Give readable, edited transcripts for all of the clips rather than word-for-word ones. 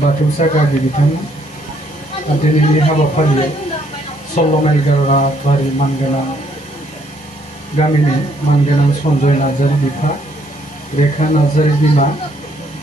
बाथौसा गागि बिथांमोन दिनैनि हाबाफारियाव सल्ल'माइल गार'राबारि मानगोनां गामिनि मानगोनां सन्जय नार्जारि बिफा रेखा नार्जारि बिमा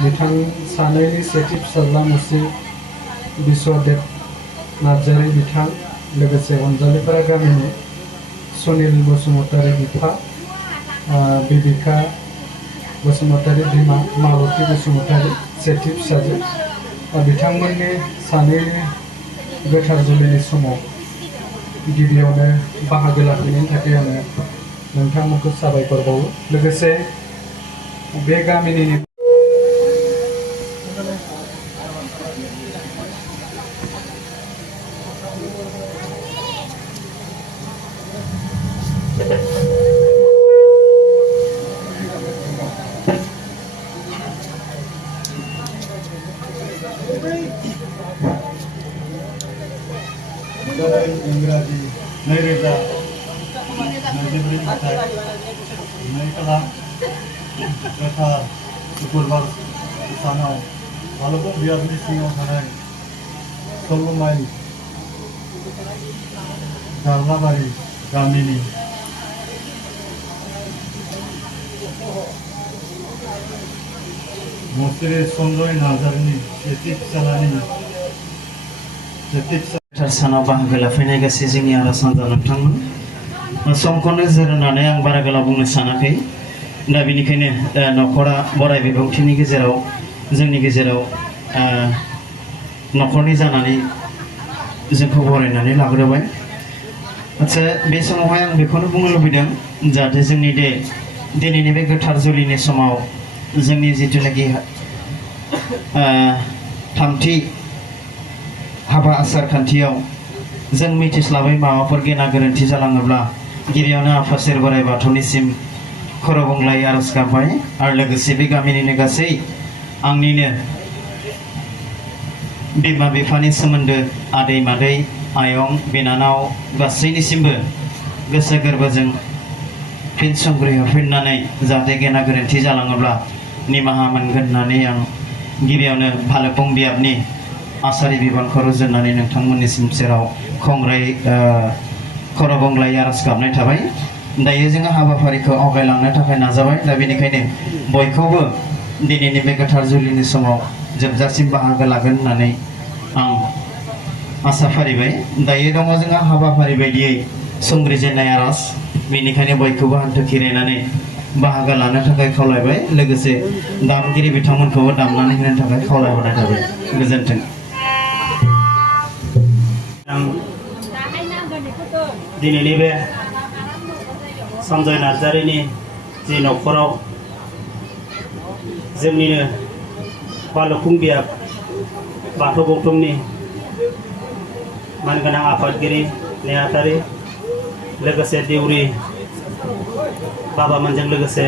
बिथां सानैनि सेथि फिसाज्ला मुस्रि बिश्वदेब नार्जारि बिथां लोगोसे अनजालिपारा गामिनि सुनिल बसुमतारी बिफा बिबिका बसुमतारी बिमा मालती बसुमतारी सेथि फिसाजो बिथांमोननि सानैनि गोथार जुलिनि समाव गिबियावनो बाहागो लाफैनायनि थाखाय आङो नोंथांमोनखौ साबायखर बावो लोगोसे बे गामिनि इंराजी 2024 मायथाइ 2 खालार गोथार शुक्रबार सानाव बालुगुं बियाबनि सिङाव थानाय सल्ल'माइल गारलाबारि गामिनि मुस्रि सन्जय नार्जारिनि सेथि फिसालानि सानाव बाहागो लाफैनाय गासै जोंनि आरज हान्जा नोंथांमोन समखौ नोजोर होनानै आं बारा गोलाव बुंनो सानाखै दा बेनिखायनो न'खरा बराय बिबुंथिनि गेजेराव जोंनि गेजेराव न'खरनि जानानै जोंखौ बरायनानै लाग्रोबाय आच्छा बे समावहाय आं बेखौनो बुंनो लुबैदों जाहाथे जोंनि दिनैनि बे गोथार जुलिनि समाव जोंनि जिथुनाखि थामथि हाबा आसार खान्थियाव जों मिथिस्लाबै माबाफोर गेना गोरोन्थि जालाङोब्ला गिबियावनो आफा इसोर बोराइ बाथौनिसिम खर' गंग्लायै आरज गाबबाय आरो लोगोसे बे गामिनिनो गासै आंनिनो बिमा बिफानि सोमोन्दो आदै मादै आयं बिनानाव गासैनिसिमबो गोसो गोरबोजों फिन संग्रहफिननानै जाहाथे गेना गोरोन्थि जालाङोब्ला निमाहा मोनगोन होननानै आं गिबियावनो भालुकबुं बियाबनि आसारि बिबानखौ रुजुननानै नोंथांमोननिसिम सेराव खर' गंग्लायै आरज गाबनाय थाबाय दायो जोङो हाबाफारिखौ आवगायलांनो थाखाय नाजाबाय दा बेनिखायनो बयखौबो दिनैनि बे गोथार जुलिनि समाव जोबजासिम बाहागो लागोन होननानै आं आसा फारिबाय दायो दङ जोंहा हाबाफारि बायदियै संग्रिजेननाय आरज बेनिखायनो बयखौबो हान्थु खेरायनानै बाहागो लानो थाखाय खावलायबाय लोगोसे दामगिरि बिथांमोनखौबो दामनानै होनो थाखाय खावलायहरनाय थाबाय गोजोन्थों दिनैनि बे सन्जय नार्जारिनि जि न'खराव जोंनिनो भालुकबुं बियाब बाथौ गौथुमनि मानगोनां आफादगिरि नेहाथारि लोगोसे देउरि बाबामोनजों लोगोसे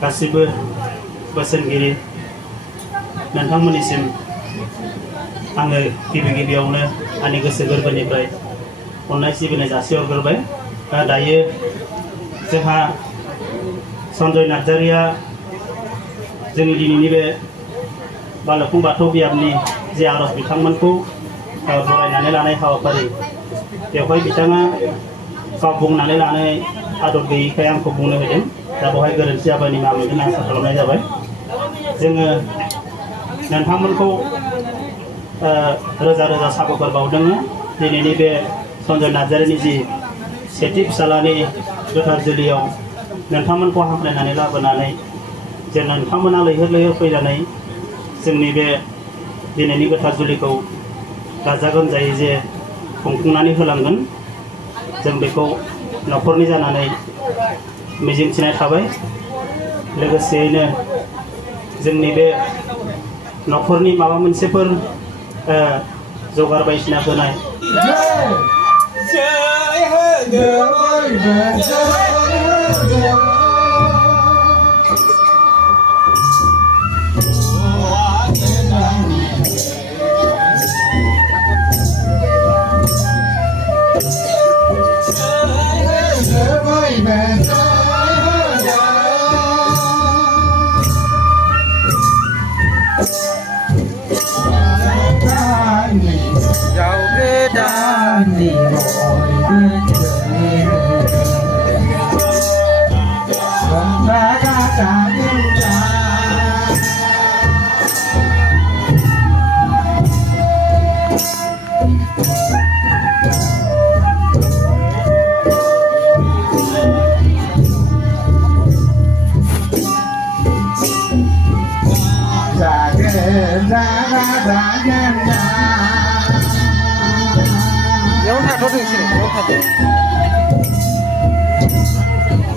गासिबो बोसोनगिरि नोंथांमोननिसिम आङो गिबियावनो आंनि गोसो गोरबोनिफ्राय अननाय सिबिनाय जासिहरग्रोबाय दायो जोंहा सन्जय नार्जारिया जोंनि दिनैनि बे भालुकबुं बाथौ बियाबनि जे आरज बिथांमोनखौ बरायनानै लानाय हाबाफारि बेवहाय बिथाङा गाव बुंनानै लानाय आदब गैयैखाय आंखौ बुंनो होदों दा बेवहाय गोरोन्थि जाबाय निमाहा मोनगोन आसा खालामनाय जाबाय जोङो नोंथांमोनखौ रोजा रोजा साबायखर बावदों दिनैनि बे सन्जय नार्जारिनि जि सेथि फिसालानि गोथार जुलियाव नोंथांमोनखौ हांख्रायनानै लाबोनानै जे नोंथांमोना लैहोर लैहोर फैनानै जोंनि बे दिनैनि गोथार जुलिखौ गाजा गोमजायै जे खुंफुंनानै होलांगोन जों बेखौ न'खरनि जानानै मिजिंथिनाय थाबाय लोगोसेयैनो जोंनि बे न'खरनि माबा मोनसेफोर जगार बायदिसिना होनाय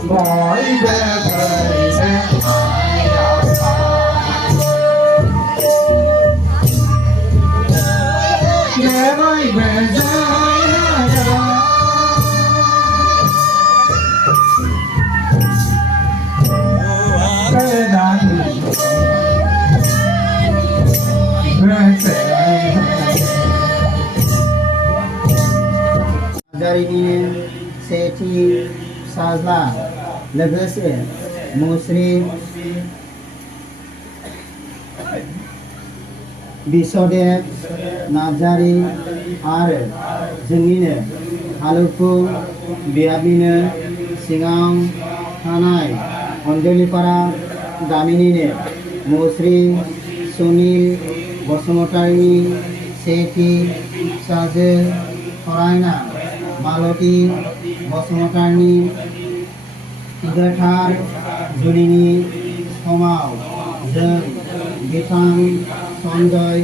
mỗi bề thời gian mãi đào nhớ nói về giới thế đàn dari ini Seti Sazla लोगोसे मुस्रि बिश्वदेव नार्जारि आरो जोंनिनो हालुफुर बियाबनिनो सिगां थानाय अनजलिपारा गामिनिनो मुस्रि सुनिल बसुमतारिनि सेथि फिसाजो फरायना मालती बसुमतारिनि गोथार जुलिनि समाव जों बिथां सन्जय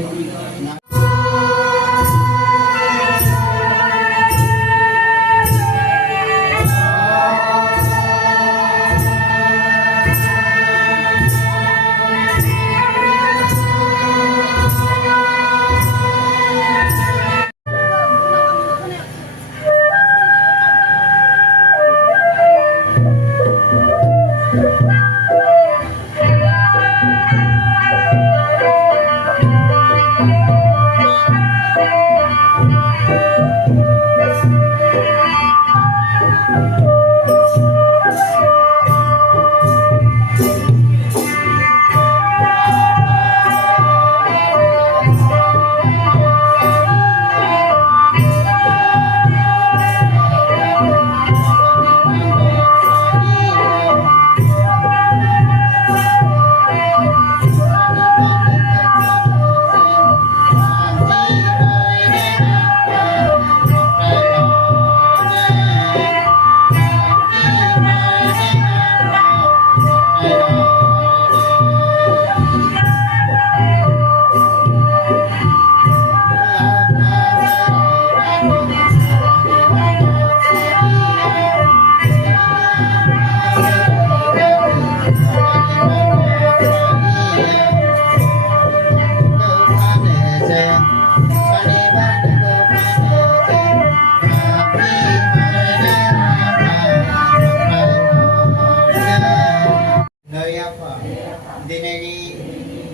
दिनैनि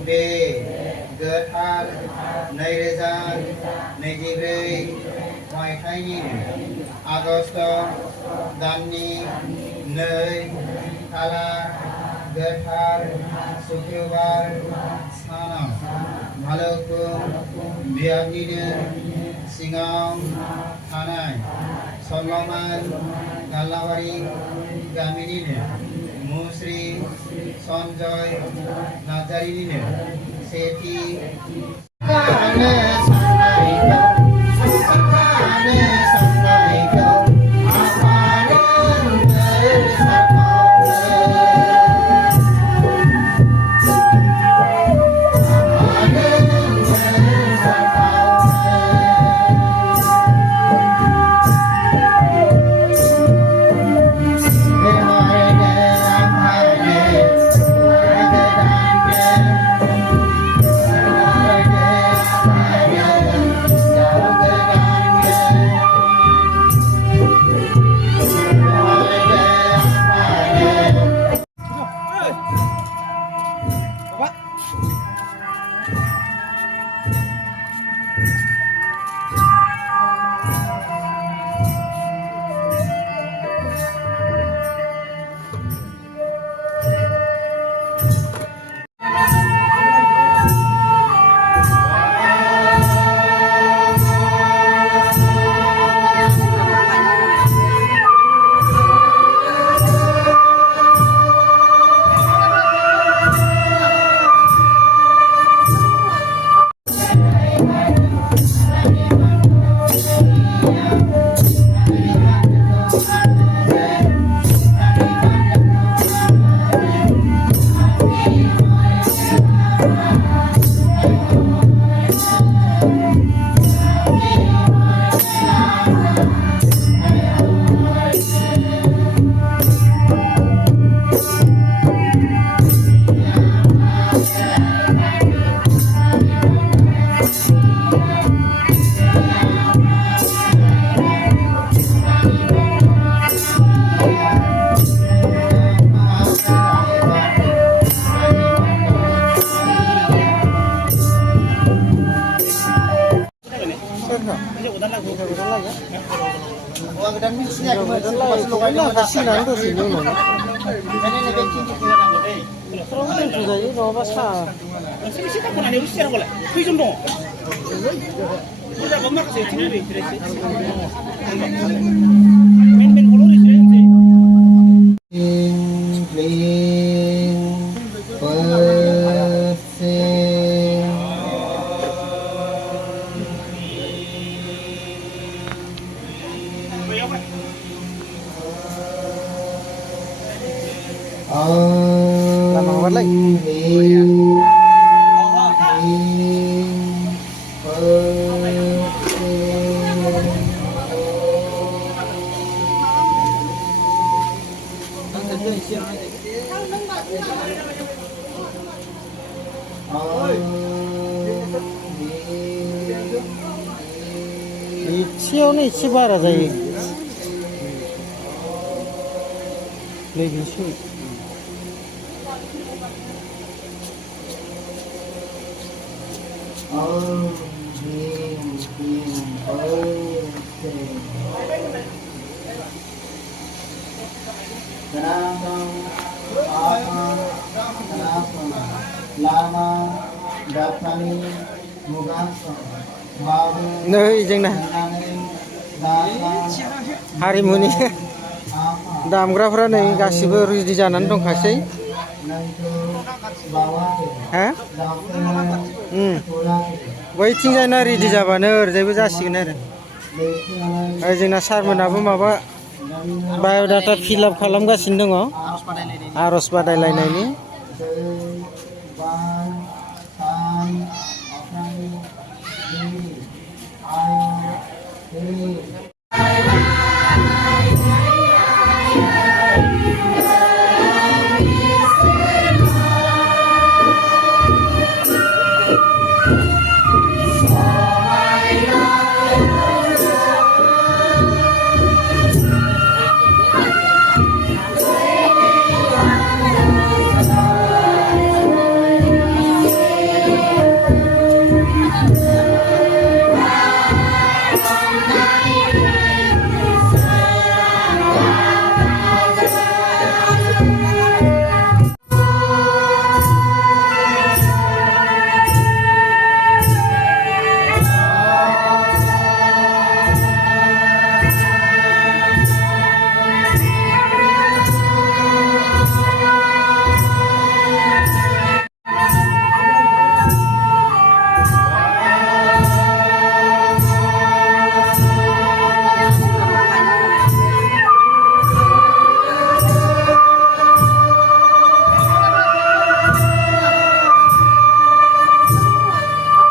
बे गोथार 2024 मायथाइनि आगष्ट दाननि 2 खालार गोथार शुक्रबार सानाव भालुकपुर बियाबनिनो सिङाव थानाय सलमान गालाबारि गामिनिनो मुस्रि सन्जय नार्जारिनिनो सेथि गोदान मिथियाखैमोन सोरबासो लगायदोंमोन सिनानै दसेनि उनाव ओंखायनो नैबे थिंखिखौ होनांगौ दै फ्राव दोनथ'जायो नङाबा सा नोंसोर एसे दाखोनानै सियारांगौलाय खैजन दङ बुरजाबा माखासे बिथिं ओरै जिरायसै मेन हलाव ओरै जिरायनोसै lama banget lagi एसेयावनो एसे बारा जायो नैबेसो lama datani mugasa baru नै जोंना हारिमुनि दामग्राफ्रा नै गासिबो रेडि जानानै दंखासै हा बैथिंजायना रेडि जाबानो ओरैजायबो जासिगोन आरो जोंना सारमोनाबो माबा बाय'डाटा फिलआप खालामगासिनो दङ आर'ज बादायलायनायनि Ayo,